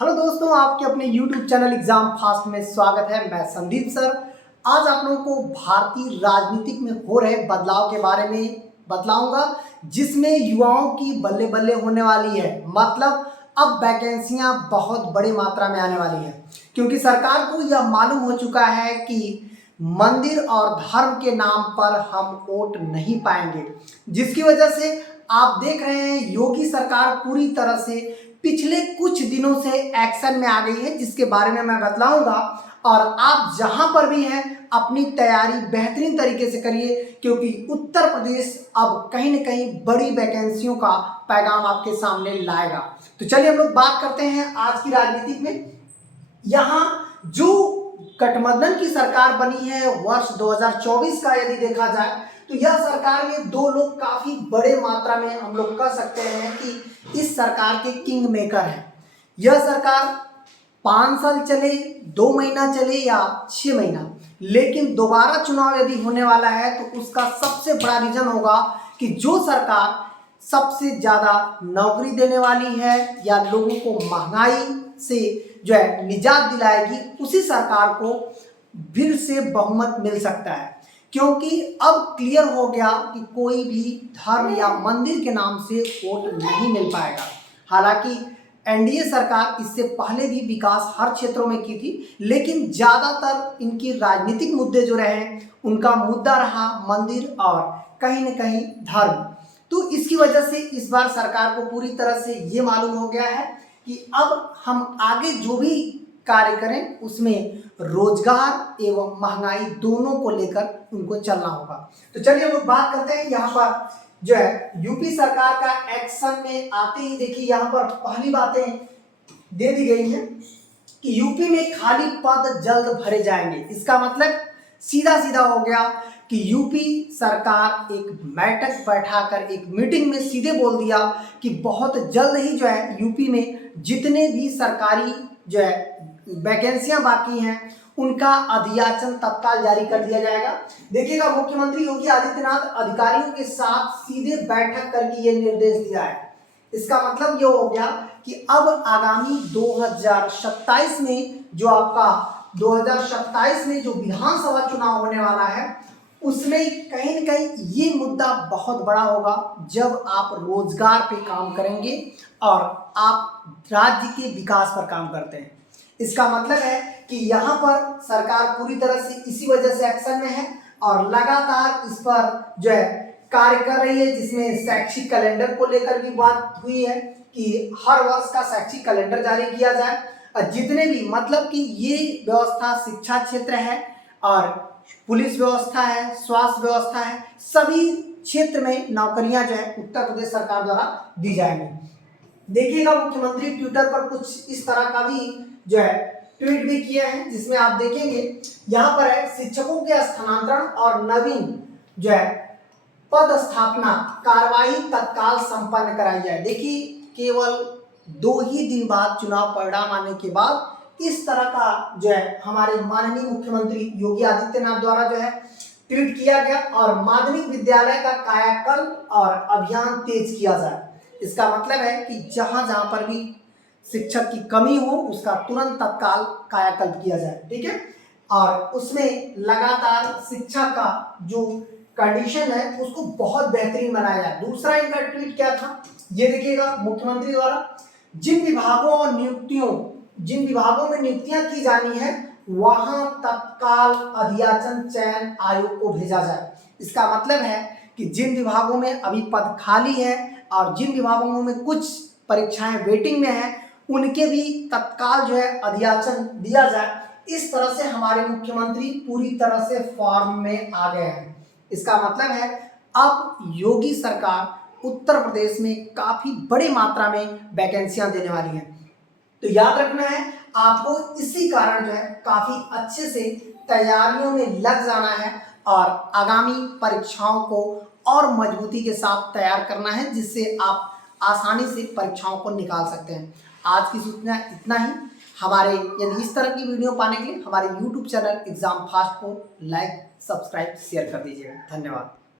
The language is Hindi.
हेलो दोस्तों, आपके अपने YouTube चैनल एग्जाम फास्ट में स्वागत है। मैं संदीप सर आज आप लोगों को भारतीय राजनीतिक में हो रहे बदलाव के बारे में बतलाऊंगा, जिसमें युवाओं की बल्ले बल्ले होने वाली है। मतलब अब वैकेंसियां बहुत बड़ी मात्रा में आने वाली है, क्योंकि सरकार को यह मालूम हो चुका है कि मंदिर और धर्म के नाम पर हम वोट नहीं पाएंगे, जिसकी वजह से आप देख रहे हैं योगी सरकार पूरी तरह से पिछले कुछ दिनों से एक्शन में आ गई है, जिसके बारे में मैं बतलाऊंगा। और आप जहां पर भी हैं अपनी तैयारी बेहतरीन तरीके से करिए, क्योंकि उत्तर प्रदेश अब कहीं ना कहीं बड़ी वैकेंसियों का पैगाम आपके सामने लाएगा। तो चलिए हम लोग बात करते हैं आज की राजनीति में। यहाँ जो गठबंधन की सरकार बनी है वर्ष 2024 का यदि देखा जाए, तो यह सरकार में दो लोग काफी बड़े मात्रा में हम लोग कह सकते हैं कि इस सरकार के किंग मेकर हैं। यह सरकार 5 साल चले, 2 महीना चले या 6 महीना, लेकिन दोबारा चुनाव यदि होने वाला है तो उसका सबसे बड़ा रीजन होगा कि जो सरकार सबसे ज्यादा नौकरी देने वाली है या लोगों को महंगाई से जो है निजात दिलाएगी, उसी सरकार को फिर से बहुमत मिल सकता है। क्योंकि अब क्लियर हो गया कि कोई भी धर्म या मंदिर के नाम से वोट नहीं मिल पाएगा। हालांकि एनडीए सरकार इससे पहले भी विकास हर क्षेत्रों में की थी, लेकिन ज़्यादातर इनकी राजनीतिक मुद्दे जो रहे उनका मुद्दा रहा मंदिर और कहीं न कहीं धर्म। तो इसकी वजह से इस बार सरकार को पूरी तरह से ये मालूम हो गया है कि अब हम आगे जो भी कार्य करें उसमें रोजगार एवं महंगाई दोनों को लेकर उनको चलना होगा। तो चलिए हम लोग बात करते हैं यहाँ पर जो है यूपी सरकार का एक्शन में आते ही। देखिए यहाँ पर पहली बातें दे दी गई हैं कि यूपी में खाली पद जल्द भरे जाएंगे। इसका मतलब सीधा सीधा हो गया कि यूपी सरकार एक बैठक बैठाकर एक मीटिंग में सीधे बोल दिया कि बहुत जल्द ही जो है यूपी में जितने भी सरकारी जो है वैकेंसियां बाकी हैं उनका अधियाचन तत्काल जारी कर दिया जाएगा। देखिएगा, मुख्यमंत्री योगी आदित्यनाथ अधिकारियों के साथ सीधे बैठक करके ये निर्देश दिया है। इसका मतलब ये हो गया कि अब आगामी 2027 में जो आपका 2027 में जो विधानसभा चुनाव होने वाला है, उसमें कहीं न कहीं ये मुद्दा बहुत बड़ा होगा जब आप रोजगार पे काम करेंगे और आप राज्य के विकास पर काम करते हैं। इसका मतलब है कि यहाँ पर सरकार पूरी तरह से इसी वजह से एक्शन में है और लगातार इस पर जो है कार्य कर रही है, जिसमें शैक्षिक कैलेंडर को लेकर भी बात हुई है कि हर वर्ष का शैक्षिक कैलेंडर जारी किया जाए। और जितने भी मतलब कि ये व्यवस्था शिक्षा क्षेत्र है और पुलिस व्यवस्था है, स्वास्थ्य व्यवस्था है, सभी क्षेत्र में नौकरियां जो है उत्तर प्रदेश सरकार द्वारा दी जाएंगी। देखिएगा, मुख्यमंत्री ट्विटर पर कुछ इस तरह का भी जो है ट्वीट भी किया है, जिसमें आप देखेंगे यहाँ पर है शिक्षकों के स्थानांतरण और नवीन जो है पद स्थापना कार्रवाई तत्काल संपन्न कराई जाए। देखिए, केवल 2 ही दिन बाद चुनाव परिणाम आने के बाद इस तरह का जो है हमारे माननीय मुख्यमंत्री योगी आदित्यनाथ द्वारा जो है ट्वीट किया गया और माध्यमिक विद्यालय का कायाकल्प और अभियान तेज किया जाए। इसका मतलब है कि जहां जहां पर भी शिक्षक की कमी हो उसका तुरंत तत्काल कायाकल्प किया जाए, ठीक है। और उसमें लगातार शिक्षा का जो कंडीशन है उसको बहुत बेहतरीन बनाया जाए। दूसरा इनका ट्वीट क्या था, ये देखिएगा, मुख्यमंत्री द्वारा जिन विभागों में नियुक्तियां की जानी है वहां तत्काल अधियाचन चयन आयोग को भेजा जाए। इसका मतलब है कि जिन विभागों में अभी पद खाली है और जिन विभागों में कुछ परीक्षाएं वेटिंग में है उनके भी तत्काल जो है अधियाचन दिया जाए। इस तरह से हमारे मुख्यमंत्री पूरी तरह से फॉर्म में आ गए हैं। इसका मतलब है अब योगी सरकार उत्तर प्रदेश में काफी बड़ी मात्रा में वैकेंसियां देने वाली है। तो याद रखना है आपको, इसी कारण जो है काफी अच्छे से तैयारियों में लग जाना है और आगामी परीक्षाओं को और मजबूती के साथ तैयार करना है, जिससे आप आसानी से परीक्षाओं को निकाल सकते हैं। आज की सूचना इतना ही। हमारे यदि इस तरह की वीडियो पाने के लिए हमारे YouTube चैनल एग्जाम फास्ट को लाइक, सब्सक्राइब, शेयर कर दीजिएगा। धन्यवाद।